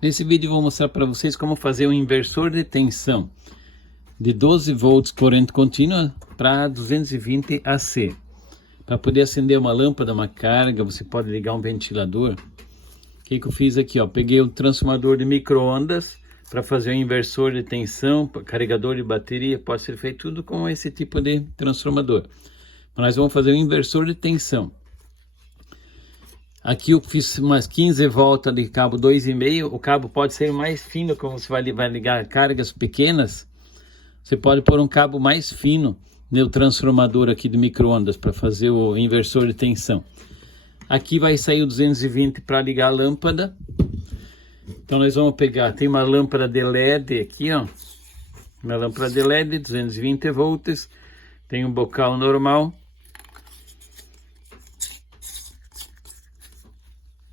Nesse vídeo eu vou mostrar para vocês como fazer um inversor de tensão de 12 volts corrente contínua para 220 AC. Para poder acender uma lâmpada, uma carga, você pode ligar um ventilador. O que eu fiz aqui? Peguei um transformador de micro-ondas para fazer um inversor de tensão, carregador de bateria, pode ser feito tudo com esse tipo de transformador. Mas nós vamos fazer um inversor de tensão. Aqui eu fiz umas 15 voltas de cabo 2,5. O cabo pode ser mais fino, como você vai ligar cargas pequenas. Você pode pôr um cabo mais fino no transformador aqui de micro-ondas para fazer o inversor de tensão. Aqui vai sair o 220 para ligar a lâmpada. Então nós vamos pegar, tem uma lâmpada de LED aqui, uma lâmpada de LED, 220 volts. Tem um bocal normal.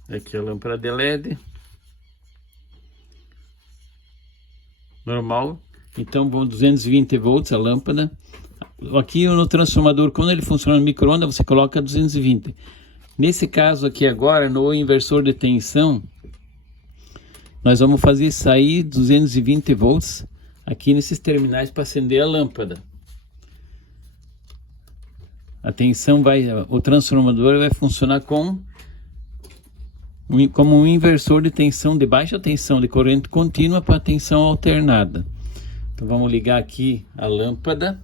Aqui a lâmpada de LED normal, então vão 220 volts a lâmpada. Aqui no transformador, quando ele funciona no micro-ondas, você coloca 220. Nesse caso aqui agora, no inversor de tensão, nós vamos fazer sair 220 volts aqui nesses terminais para acender a lâmpada. A tensão o transformador vai funcionar como um inversor de tensão de baixa tensão de corrente contínua para tensão alternada. Então vamos ligar aqui a lâmpada.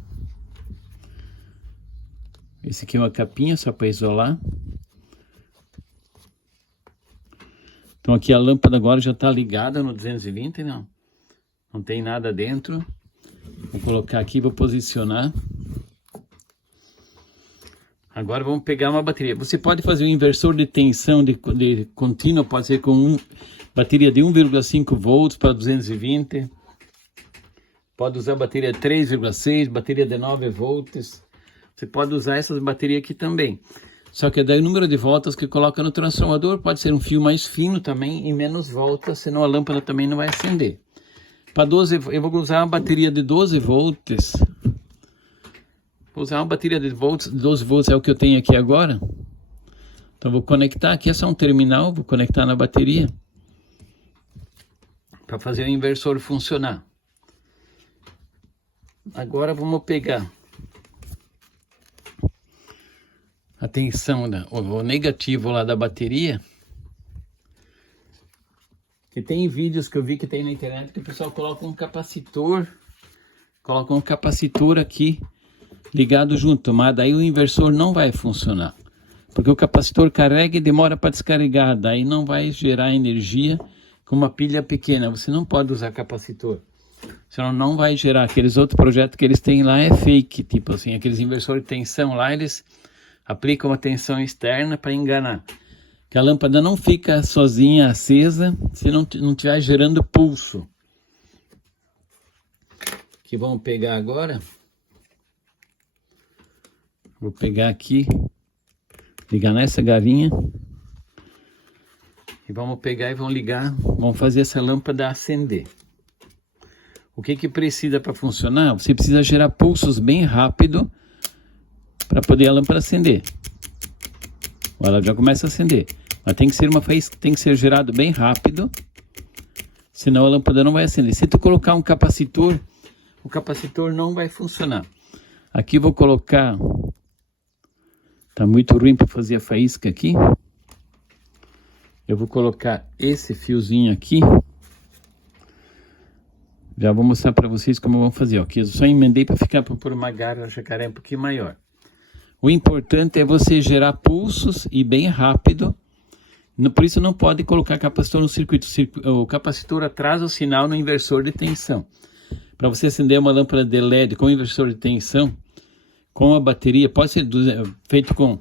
Esse aqui é uma capinha só para isolar. Então aqui a lâmpada agora já está ligada no 220, não tem nada dentro. Vou colocar aqui, vou posicionar. Agora vamos pegar uma bateria. Você pode fazer um inversor de tensão de contínua, pode ser com bateria de 1,5 volts para 220. Pode usar bateria 3,6, bateria de 9 volts. Você pode usar essas baterias aqui também. Só que daí o número de voltas que coloca no transformador pode ser um fio mais fino também e menos voltas, senão a lâmpada também não vai acender. Para 12, eu vou usar uma bateria de 12 volts. Vou usar uma bateria de 12 volts, é o que eu tenho aqui agora. Então vou conectar, aqui é só um terminal, vou conectar na bateria para fazer o inversor funcionar. Agora vamos pegar a tensão, o negativo lá da bateria. Que tem vídeos que eu vi que tem na internet que o pessoal coloca um capacitor aqui ligado junto, mas daí o inversor não vai funcionar, porque o capacitor carrega e demora para descarregar, daí não vai gerar energia com uma pilha pequena. Você não pode usar capacitor, senão não vai gerar. Aqueles outros projetos que eles têm lá é fake, tipo assim, aqueles inversores de tensão lá, eles aplicam uma tensão externa para enganar, que a lâmpada não fica sozinha acesa se não estiver gerando pulso. Que vamos pegar agora. Vou pegar aqui, ligar nessa galinha. E vamos pegar e vamos ligar, vamos fazer essa lâmpada acender. O que precisa para funcionar? Você precisa gerar pulsos bem rápido para poder a lâmpada acender. Ela já começa a acender. Mas tem que ser tem que ser gerado bem rápido, senão a lâmpada não vai acender. Se tu colocar um capacitor, o capacitor não vai funcionar. Aqui vou colocar... Tá muito ruim para fazer a faísca aqui. Eu vou colocar esse fiozinho aqui. Já vou mostrar para vocês como vamos fazer. Aqui eu só emendei para ficar por uma garra jacaré um pouquinho maior. O importante é você gerar pulsos e bem rápido. Por isso não pode colocar capacitor no circuito. O capacitor atrasa o sinal no inversor de tensão. Para você acender uma lâmpada de LED com inversor de tensão, com a bateria, pode ser feito com...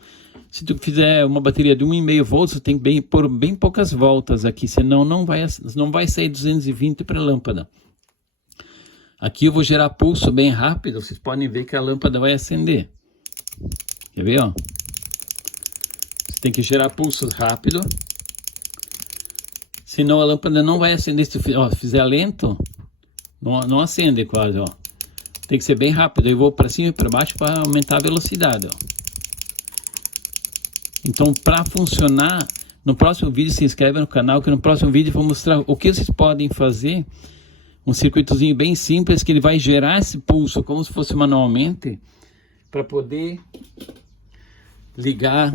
Se tu fizer uma bateria de 1,5 volts, você tem que pôr bem poucas voltas aqui, senão não vai sair 220 para a lâmpada. Aqui eu vou gerar pulso bem rápido, vocês podem ver que a lâmpada vai acender. Quer ver, Você tem que gerar pulsos rápido, senão a lâmpada não vai acender. Se fizer lento, não acende quase, Tem que ser bem rápido. Eu vou para cima e para baixo para aumentar a velocidade, Então, para funcionar, No próximo vídeo se inscreve no canal, que no próximo vídeo eu vou mostrar o que vocês podem fazer. Um circuitozinho bem simples que ele vai gerar esse pulso como se fosse manualmente para poder ligar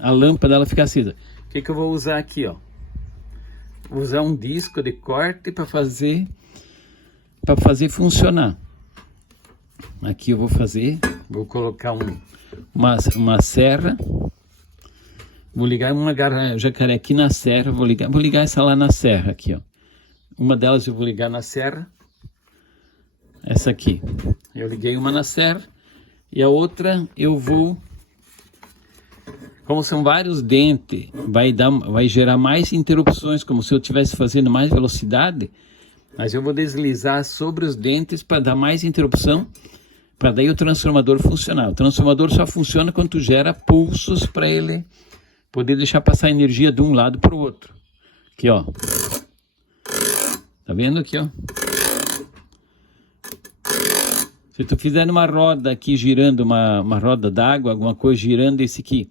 a lâmpada, ela ficar acesa. O que eu vou usar aqui, ó? Vou usar um disco de corte para fazer funcionar. Aqui eu vou colocar uma serra. Vou ligar uma jacaré aqui na serra, vou ligar essa lá na serra aqui, ó. Uma delas eu vou ligar na serra. Essa aqui. Eu liguei uma na serra e a outra eu vou, como são vários dentes, vai gerar mais interrupções, como se eu estivesse fazendo mais velocidade, mas eu vou deslizar sobre os dentes para dar mais interrupção, para daí o transformador funcionar. O transformador só funciona quando tu gera pulsos para ele poder deixar passar energia de um lado para o outro. Aqui, ó. Tá vendo aqui, ó? Se tu fizer uma roda aqui girando, uma roda d'água, alguma coisa girando esse aqui,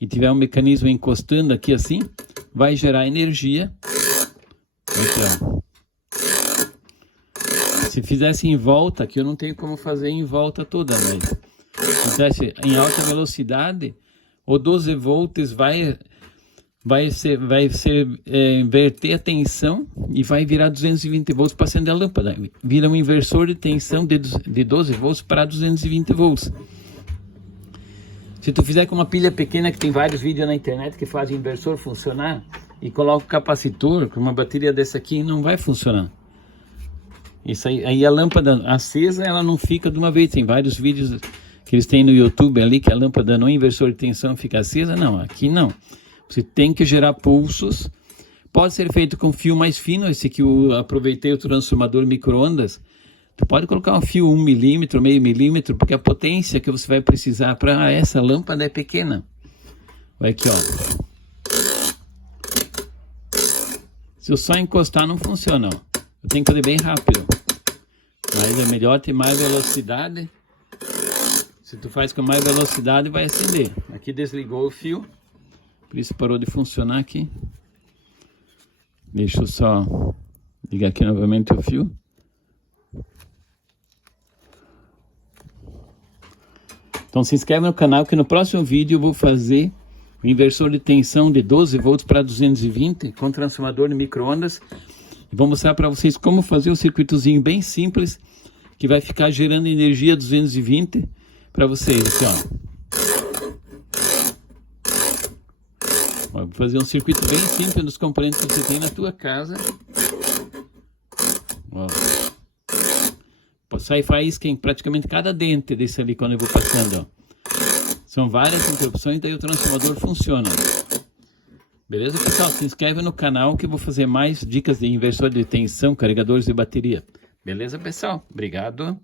e tiver um mecanismo encostando aqui assim, vai gerar energia. Aqui, ó. Se fizesse em volta, aqui eu não tenho como fazer em volta toda, mas se fizesse em alta velocidade, o 12 volts vai inverter a tensão e vai virar 220 volts para acender a lâmpada. Vira um inversor de tensão de 12 volts para 220 volts. Se tu fizer com uma pilha pequena, que tem vários vídeos na internet que fazem o inversor funcionar, e coloca o capacitor, com uma bateria dessa aqui, não vai funcionar. Isso aí a lâmpada acesa, ela não fica de uma vez. Tem vários vídeos que eles têm no YouTube ali, que a lâmpada no inversor de tensão fica acesa. Não, aqui não. Você tem que gerar pulsos. Pode ser feito com fio mais fino. Esse aqui eu aproveitei o transformador micro-ondas. Tu pode colocar um fio 1 milímetro, meio milímetro, porque a potência que você vai precisar para essa lâmpada é pequena. Olha aqui, ó. Se eu só encostar, não funciona, ó. Eu tenho que fazer bem rápido. Mas é melhor ter mais velocidade. Se tu faz com mais velocidade, vai acender. Aqui desligou o fio. Por isso parou de funcionar aqui. Deixa eu só ligar aqui novamente o fio. Então se inscreve no canal, que no próximo vídeo eu vou fazer o inversor de tensão de 12 volts para 220 com transformador de micro-ondas. E vou mostrar para vocês como fazer um circuitozinho bem simples que vai ficar gerando energia 220 para vocês. Aqui, ó. Vou fazer um circuito bem simples dos componentes que você tem na tua casa. Ó. Sai faísca em praticamente cada dente desse ali quando eu vou passando, ó. São várias interrupções, daí o transformador funciona. Beleza, pessoal? Se inscreve no canal que eu vou fazer mais dicas de inversor de tensão, carregadores de bateria. Beleza, pessoal? Obrigado.